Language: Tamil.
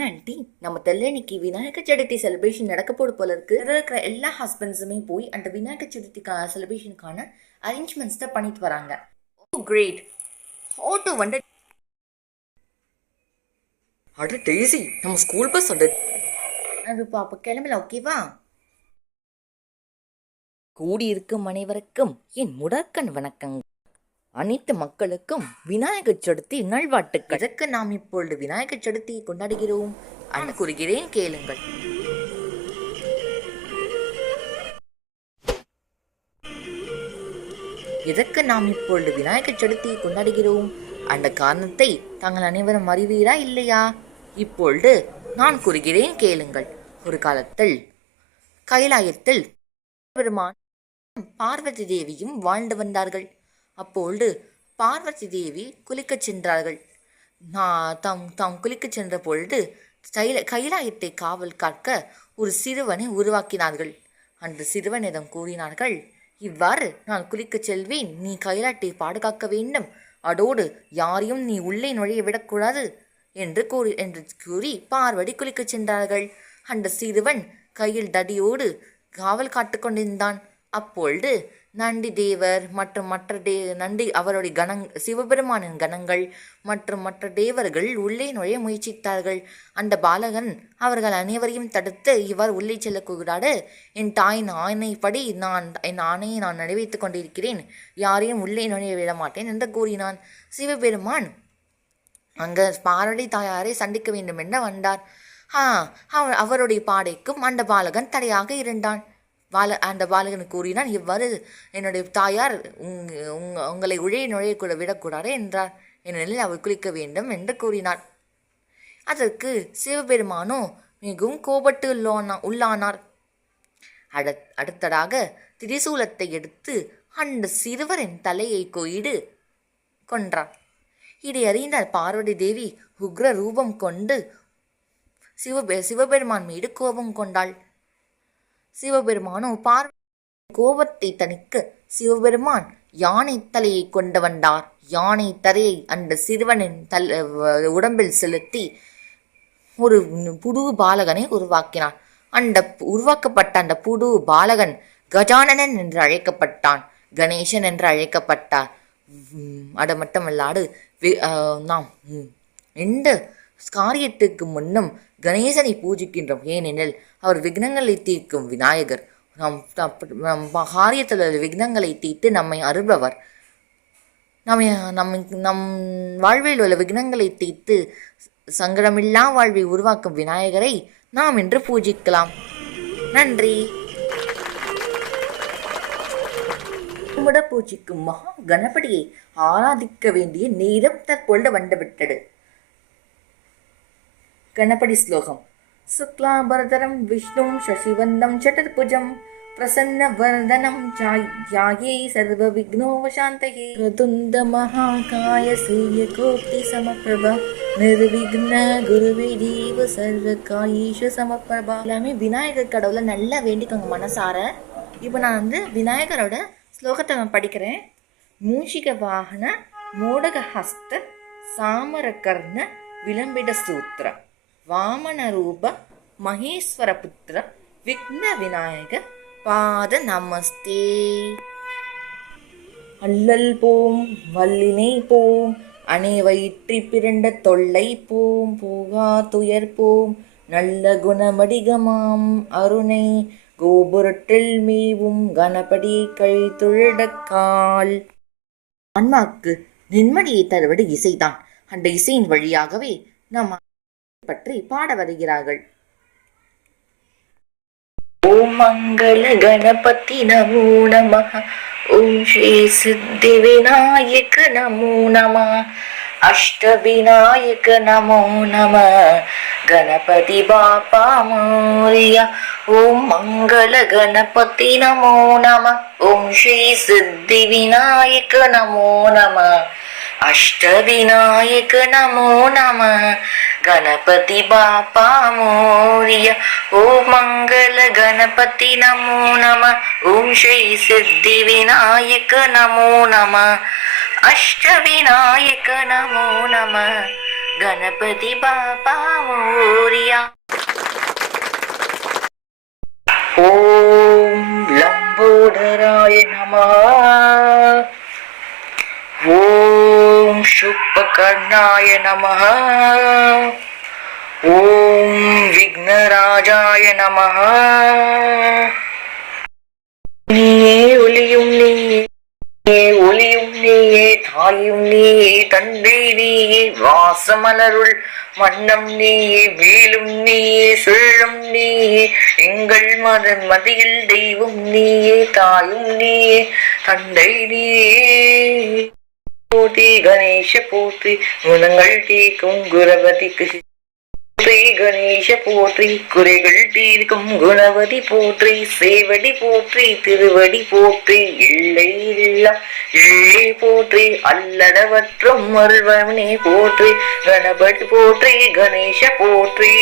ஆண்டி, நம்ம தெல்லனிக்கு விநாயகர் சதுர்த்தி செலிப்ரேஷன் நடக்க போது போல இருக்கு. இருக்கிற எல்லா ஹஸ்பண்ட்ஸுமே போய் அந்த விநாயகர் சதுர்த்தி செலிப்ரேஷனுக்கான அரேஞ்ச்மெண்ட்ஸ் தான் பண்ணிட்டு வராங்க. ஓ கிரேட். ஆட்டோ வந்து அட டேசி, நம்ம ஸ்கூல் பஸ் வந்து அது பாப்பா கிளம்பல. ஓகேவா? கூடியிருக்கும் அனைவருக்கும் என் முதற்கண் வணக்கங்கள். அனைத்து மக்களுக்கும் விநாயகர் சதுர்த்தி நல்வாழ்த்துக்கள். எதற்கு நாம் இப்பொழுது விநாயகர் சதுர்த்தியை கொண்டாடுகிறோம்? நான் கூறுகிறேன், கேளுங்கள். எதற்கு நாம் இப்பொழுது விநாயகர் சதுர்த்தியை கொண்டாடுகிறோம்? அந்த காரணத்தை தாங்கள் அனைவரும் அறிவீரா இல்லையா? இப்பொழுது நான் கூறுகிறேன், கேளுங்கள். ஒரு காலத்தில் கைலாயத்தில் பெருமான் பார்வதி தேவியும் வாழ்ந்து வந்தார்கள். அப்பொழுது பார்வதி தேவி குளிக்கச் சென்றார்கள். தாம் குளிக்கச் சென்ற பொழுது கைலாயத்தை காவல் காக்க ஒரு சிறுவனை உருவாக்கினார்கள். அந்த சிறுவனிடம் கூறினார்கள், இவ்வாறு நான் குளிக்கச் செல்வேன், நீ கைலாயத்தை பாதுகாக்க வேண்டும், அதோடு யாரையும் நீ உள்ளே நுழைய விடக்கூடாது என்று கூறி பார்வதி குளிக்கச் சென்றார்கள். அந்த சிறுவன் கையில் தடியோடு காவல் காத்து கொண்டிருந்தான். அப்பொழுது நந்தி தேவர் மற்றும் நந்தி அவருடைய சிவபெருமானின் கணங்கள் மற்றும் மற்ற தேவர்கள் உள்ளே நுழைய முயற்சித்தார்கள். அந்த பாலகன் அவர்கள் அனைவரையும் தடுத்து, இவ்வாறு உள்ளே செல்லக்கூடாது, என் தாயின் ஆணைப்படி என் ஆணையை நான் நிறைவேற்றிக் கொண்டிருக்கிறேன், யாரையும் உள்ளே நுழைய விட மாட்டேன் என்று கூறினான். சிவபெருமான் அங்கு பார்வதி தாயாரை சந்திக்க வேண்டும் என்று வந்தார். அவருடைய பாடைக்கும் அந்த பாலகன் தடையாக இருந்தான். அந்த பாலகன் கூறினான், இவ்வாறு என்னுடைய தாயார் உங்களை நுழைய விடக்கூடாது என்றார். ஏனெனில் அவர் குளிக்க வேண்டும் என்று கூறினார். அதற்கு சிவபெருமானோ மிகவும் கோபத்து உள்ளானார். அடுத்ததாக திரிசூலத்தை எடுத்து அந்த சிறுவரின் தலையை கொன்றார். இதை அறிந்த பார்வதி தேவி உக்ர ரூபம் கொண்டு சிவபெருமான் மீது கோபம் கொண்டாள். சிவபெருமானோ கோபத்தை தணிக்க சிவபெருமான் யானை தலையை கொண்டு வந்தார். யானை தலையை அந்த சிறுவனின் உடம்பில் செலுத்தி ஒரு புது பாலகனை உருவாக்கினான். அந்த உருவாக்கப்பட்ட அந்த புது பாலகன் கஜானனன் என்று அழைக்கப்பட்டான், கணேசன் என்று அழைக்கப்பட்டார். அது மட்டுமல்லாது நாம் எந்த காரியத்துக்கு முன்னும் கணேசனை பூஜிக்கின்றோம். ஏனெனில் அவர் விக்னங்களை தீர்க்கும் விநாயகர். நம் காரியத்தில் விக்னங்களை தீர்த்து நம்மை அருள்பவர். நம் வாழ்வில் உள்ள விக்னங்களை தீர்த்து சங்கடமில்லா வாழ்வை உருவாக்கும் விநாயகரை நாம் இன்று பூஜிக்கலாம். நன்றி. பூஜிக்கும் மகா கணபதியை ஆராதிக்க வேண்டிய நேரம் தற்பொழுது வந்துவிட்டது. கணபதி ஸ்லோகம். சுக்லாபரதரம் விஷ்ணும் சசிவந்தம் சதுர்புஜம் பிரசன்னவர்தனம் ஜாயே சர்வ விக்னோபசாந்தயே பிரதுண்ட மகாகாய சூரியகோட்டி சமப்பிரபா நிர்விக்ன குருவே தேவ சர்வ காயேஷ சமப்பிரபா. எல்லாமே விநாயகர் கடவுளை நல்லா வேண்டிக்கோங்க மனசார. இப்போ நான் விநாயகரோட ஸ்லோகத்தை நான் படிக்கிறேன். மூஷிக வாகன மோடக ஹஸ்த சாமரகர்ண விளம்பிட சூத்திர வாமன ரூப மகேஸ்வர புத்திர விக்ன விநாயக பாத நமஸ்தே. அல்லல் போம் வல்லினை போம் அணை வயிற்றி பிறண்ட தொல்லை போம் போகா துயர் போம் நல்ல குணமடிகமாம் அருணை கோபுரத்தில் மேவும் கணபதி கழித்துழடக்கால். ஆன்மாக்கு நிம்மதியை தருவது இசைதான். அந்த இசையின் வழியாகவே நாம் பற்றி பாட வருகிறார்கள். ஓம் மங்கள கணபதி நமோ நமः. ஓம் ஸ்ரீ சித்தி விநாயக நமோ நமः. அஷ்ட விநாயக நமோ நமः. गणपति बापा मोरिया. ओम मंगल गणपति नमो नमः. ओम श्री सिद्धि विनायक नमो नमः. अष्ट विनायक नमो नमः. गणपति बापा मोरिया. ओम मंगल गणपति नमो नमः. ओम श्री सिद्धि विनायक नमो नमः. अष्टविनायक नमो नमः गणपति बापा मोरिया। ओम लंबोदराय नमः। ओम शुक्पकर्णाय नमः। ओम विघ्नराजाय नमः। நீயே ஒளியும் நீயே ஒளியும் நீயே தாயும் நீயே தந்தை நீயே வாசமலருள் மன்னம் நீயே வேலும் நீயே செல்லும் நீயே எங்கள் மதியில் தெய்வம் நீயே தாயும் நீயே தந்தை நீயே போற்றி கணேச போற்றி குணங்கள் தீர்க்கும் குணவதிக்கு போற்றி கணேச போற்றி குறைகள் தீர்க்கும் குணவதி போற்றி சேவடி போற்றி திருவடி போற்றி இல்லை இல்லா இல்லை போற்றி அல்லடவற்றும் அருள்வனே போற்றி கணபதி போற்றி கணேச போற்றி.